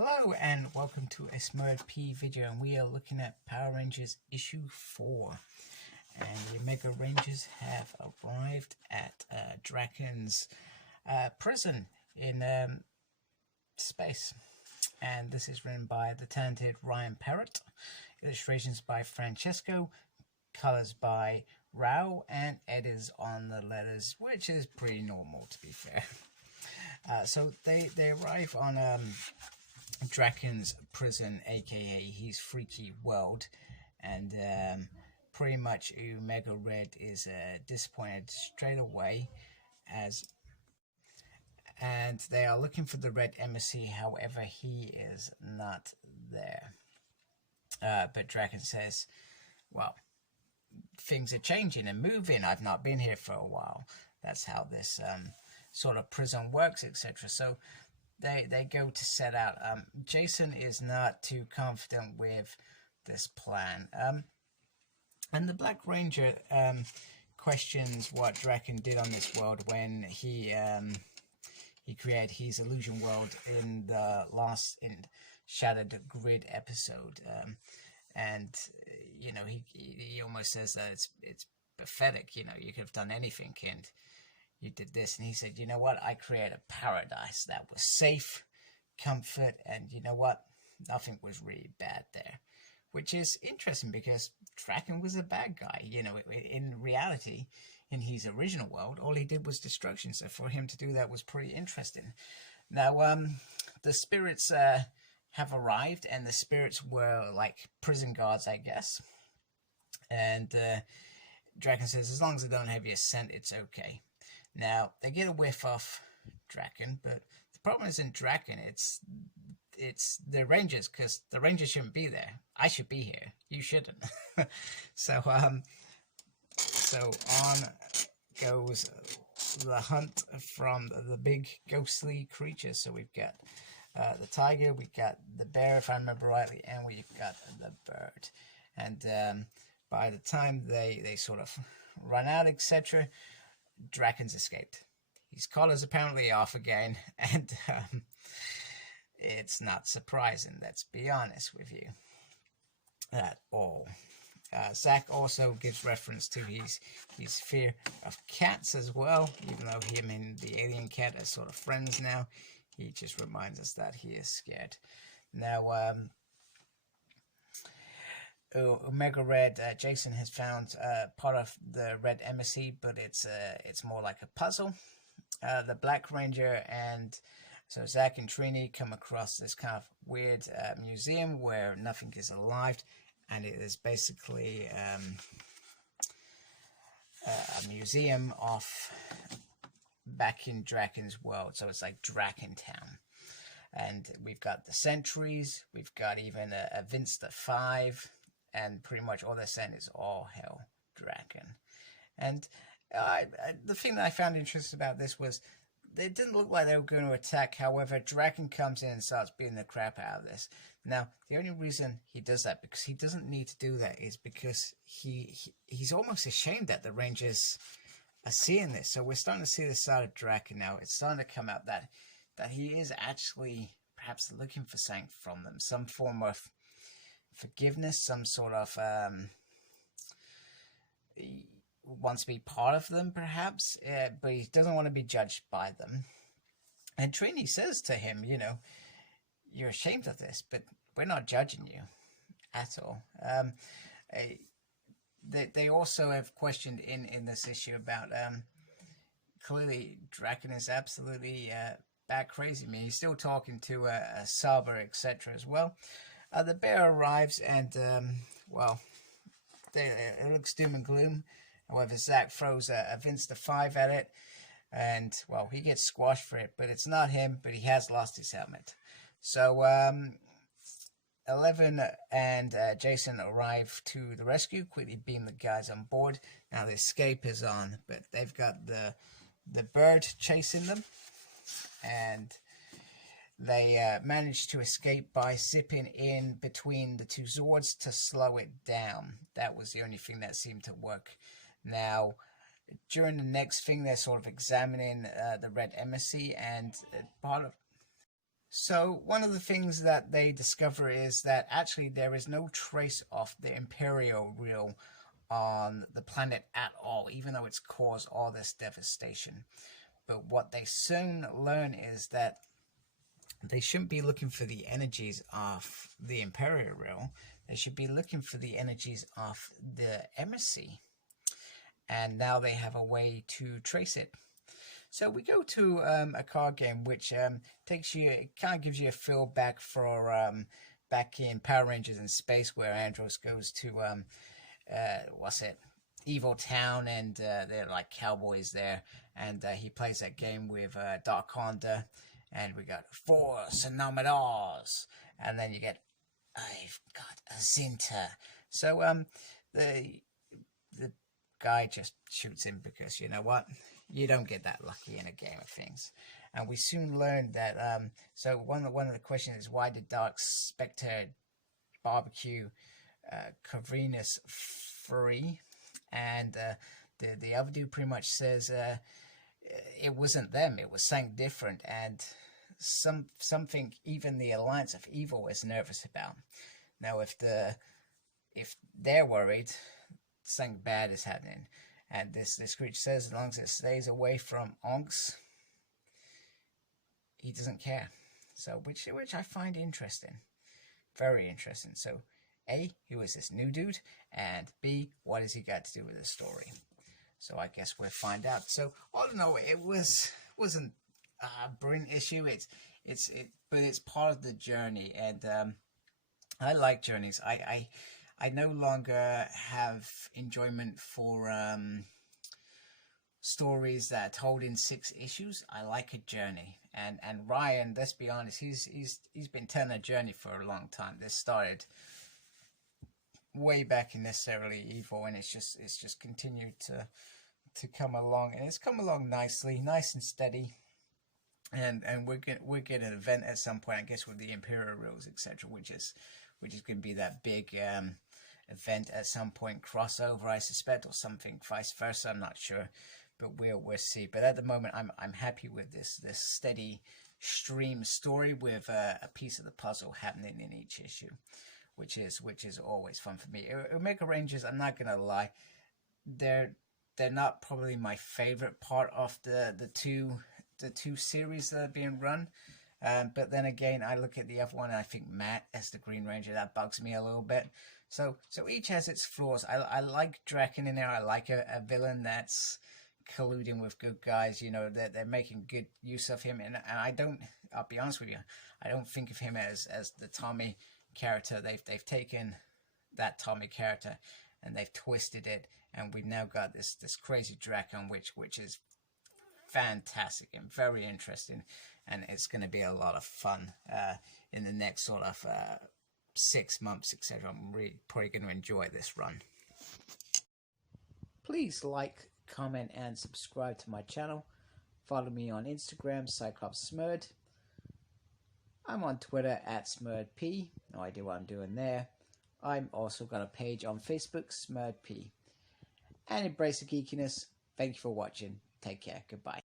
Hello and welcome to a Smurd P video, and we are looking at Power Rangers issue 4. And the Omega Rangers have arrived at Draken's prison in space. And this is written by the talented Ryan Parrott, illustrations by Francesco, colors by Rao, and edits on the letters, which is pretty normal to be fair. So they arrive on Draken's prison, aka his freaky world, and pretty much Omega Red is disappointed straight away, and they are looking for the Red Embassy. However, he is not there. But Draken says, well, things are changing and moving. I've not been here for a while. That's how this sort of prison works, etc. So they go to set out. Jason is not too confident with this plan. And the Black Ranger questions what Draken did on this world when he created his illusion world in the last Shattered Grid episode. And you know, he almost says that it's pathetic. You know, you could have done anything, and you did this. And he said, you know what, I created a paradise that was safe, comfort, and you know what, nothing was really bad there. Which is interesting because Draken was a bad guy. You know, in reality, in his original world, all he did was destruction. So for him to do that was pretty interesting. Now, the spirits have arrived, and the spirits were like prison guards, I guess. And Draken says, as long as they don't have your scent, it's okay. Now, they get a whiff off Draken, but the problem isn't Draken, it's the Rangers, because the Rangers shouldn't be there. I should be here. You shouldn't. So on goes the hunt from the big ghostly creatures. So we've got the tiger, we've got the bear, if I remember rightly, and we've got the bird. And by the time they sort of run out, etc., Draken's escaped. His collar's apparently off again, and it's not surprising, let's be honest with you, at all. Zack also gives reference to his fear of cats as well, even though him and the alien cat are sort of friends now. He just reminds us that he is scared. Now, Omega Red, Jason has found part of the Red Embassy, but it's more like a puzzle. The Black Ranger and so Zack and Trini come across this kind of weird museum where nothing is alive, and it is basically a museum of back in Draken's world. So it's like Drakentown. And we've got the sentries, we've got even a Vinsta 5, and pretty much all they're saying is all hell Draken. And the thing that I found interesting about this was they didn't look like they were going to attack. However, Draken comes in and starts beating the crap out of this. Now, the only reason he does that, because he doesn't need to do that, is because he's almost ashamed that the Rangers are seeing this. So we're starting to see the side of Draken now. It's starting to come out that he is actually perhaps looking for something from them, some form of forgiveness, some sort of he wants to be part of them, perhaps, but he doesn't want to be judged by them. And Trini says to him, you know, you're ashamed of this, but we're not judging you at all. They also have questioned in this issue about clearly Draken is absolutely bat crazy. I mean, he's still talking to Saba, etc. as well. The bear arrives, and well, it looks doom and gloom. However, Zack throws a Vinsta 5 at it, and well, he gets squashed for it, but it's not him, but he has lost his helmet. So 11 and Jason arrive to the rescue, quickly beam the guys on board. Now the escape is on, but they've got the bird chasing them, and they manage to escape by zipping in between the two Zords to slow it down. That was the only thing that seemed to work. Now, during the next thing, they're sort of examining the Red Embassy, and part of So one of the things that they discover is that actually there is no trace of the Imperial Real on the planet at all, even though it's caused all this devastation. But what they soon learn is that they shouldn't be looking for the energies of the Imperial Real. They should be looking for the energies of the emissary. And now they have a way to trace it. So we go to a card game which takes you, it kind of gives you a feel back for back in Power Rangers in Space, where Andros goes to what's it, Evil Town, and they're like cowboys there, and he plays that game with Dark Honda, and we got 4 Phenomenals, and then you get, I've got a Zinta. So the guy just shoots him because, you know what, you don't get that lucky in a game of things. And we soon learned that so one of the questions is, why did Dark Spectre barbecue Cavrinus free? And the other dude pretty much says it wasn't them, it was something different, and something even the Alliance of Evil is nervous about. Now if they're worried, something bad is happening. And this creature says as long as it stays away from Onks, he doesn't care. So which I find interesting, very interesting. So A, who is this new dude, and B, what has he got to do with the story? So I guess we'll find out. So all in all, it wasn't a brilliant issue. But it's part of the journey, and I like journeys. I no longer have enjoyment for stories that are told in 6 issues. I like a journey, and Ryan, let's be honest, he's been telling a journey for a long time. This started way back in Necessarily Evil, and it's just continued to come along, and it's come along nicely, nice and steady. And we're getting an event at some point, I guess, with the Imperial Rules, etc., which is going to be that big event at some point, crossover, I suspect, or something vice versa. I'm not sure, but we'll see. But at the moment, I'm happy with this steady stream story with a piece of the puzzle happening in each issue, which is always fun for me. Omega Rangers, I'm not gonna lie, they're not probably my favorite part of the two series that are being run. But then again, I look at the other one and I think Matt as the Green Ranger, that bugs me a little bit. So each has its flaws. I like Draken in there. I like a villain that's colluding with good guys. You know, they're making good use of him. And I'll be honest with you, I don't think of him as the Tommy character. They've taken that Tommy character and they've twisted it, and we've now got this crazy Draken, which is fantastic and very interesting, and it's going to be a lot of fun in the next sort of 6 months, etc. I'm really probably going to enjoy this run. Please like, comment, and subscribe to my channel. Follow me on Instagram, Cyclops Smurd. I'm on Twitter at SmurdP. No idea what I'm doing there. I'm also got a page on Facebook, SmurdP. And embrace the geekiness. Thank you for watching. Take care. Goodbye.